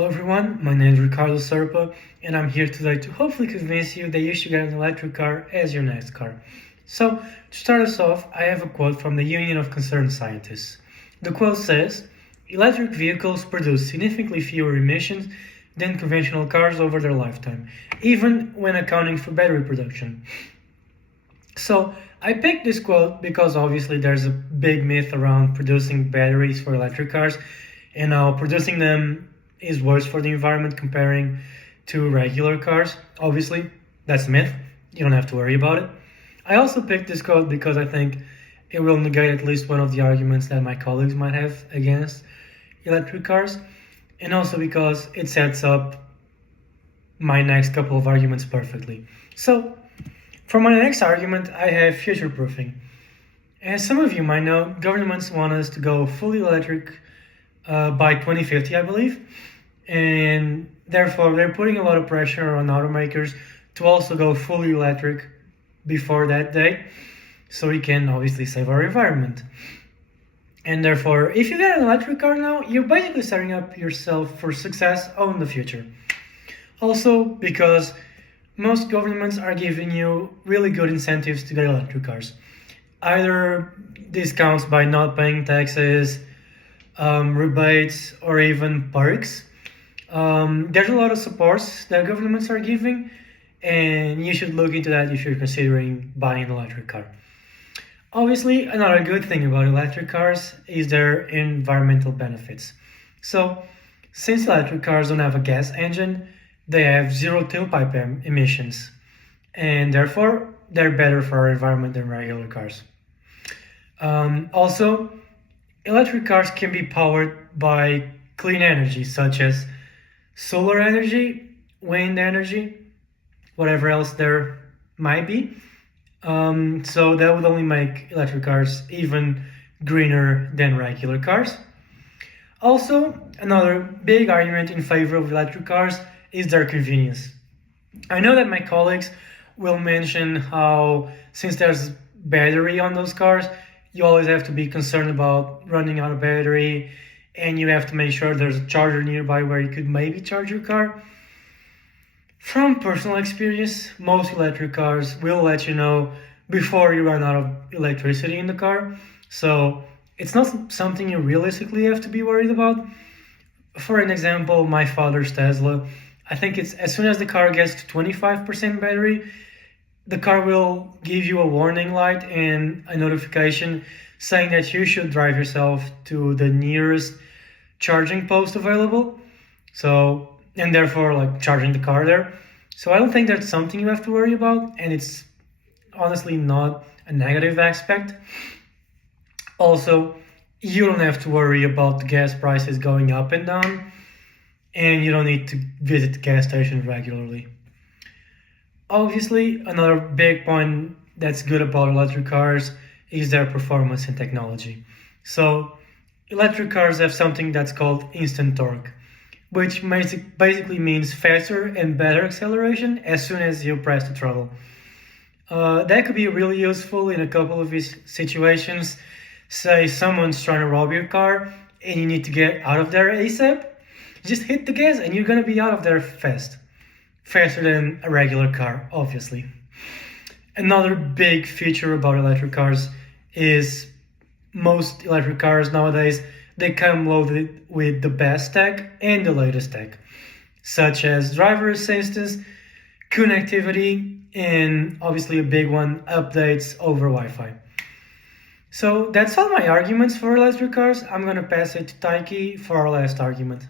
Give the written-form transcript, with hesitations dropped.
Hello everyone, my name is Ricardo Serpa and I'm here today to hopefully convince you that you should get an electric car as your next car. So, to start us off, I have a quote from the Union of Concerned Scientists. The quote says, "Electric vehicles produce significantly fewer emissions than conventional cars over their lifetime, even when accounting for battery production." So, I picked this quote because obviously there's a big myth around producing batteries for electric cars and how producing them is worse for the environment comparing to regular cars. Obviously, that's a myth. You don't have to worry about it. I also picked this quote because I think it will negate at least one of the arguments that my colleagues might have against electric cars, and also because it sets up my next couple of arguments perfectly. So, for my next argument, I have future proofing. As some of you might know, governments want us to go fully electric by 2050, I believe, and therefore they're putting a lot of pressure on automakers to also go fully electric before that date, so we can obviously save our environment. And therefore, if you get an electric car now, you're basically setting up yourself for success in the future. Also, because most governments are giving you really good incentives to get electric cars. Either discounts by not paying taxes, rebates, or even perks. There's a lot of supports that governments are giving, and you should look into that if you're considering buying an electric car. Obviously, another good thing about electric cars is their environmental benefits. So, since electric cars don't have a gas engine, they have zero tailpipe emissions, and therefore they're better for our environment than regular cars. Also, electric cars can be powered by clean energy, such as solar energy, wind energy, whatever else there might be. So that would only make electric cars even greener than regular cars. Also, another big argument in favor of electric cars is their convenience. I know that my colleagues will mention how, since there's battery on those cars, you always have to be concerned about running out of battery, and you have to make sure there's a charger nearby where you could maybe charge your car. From personal experience, most electric cars will let you know before you run out of electricity in the car, so it's not something you realistically have to be worried about. For an example, my father's Tesla, I think it's as soon as the car gets to 25% battery, the car will give you a warning light and a notification saying that you should drive yourself to the nearest charging post available. So, and therefore charging the car there. So I don't think that's something you have to worry about, and it's honestly not a negative aspect. Also, you don't have to worry about the gas prices going up and down, and you don't need to visit the gas station regularly. Obviously, another big point that's good about electric cars is their performance and technology. So, electric cars have something that's called instant torque, which basically means faster and better acceleration as soon as you press the throttle. That could be really useful in a couple of these situations. Say someone's trying to rob your car and you need to get out of there ASAP. Just hit the gas and you're gonna be out of there fast. Faster than a regular car, obviously. Another big feature about electric cars is most electric cars nowadays, they come loaded with the best tech and the latest tech, such as driver assistance, connectivity, and obviously a big one, updates over Wi-Fi. So that's all my arguments for electric cars. I'm gonna pass it to Taiki for our last argument.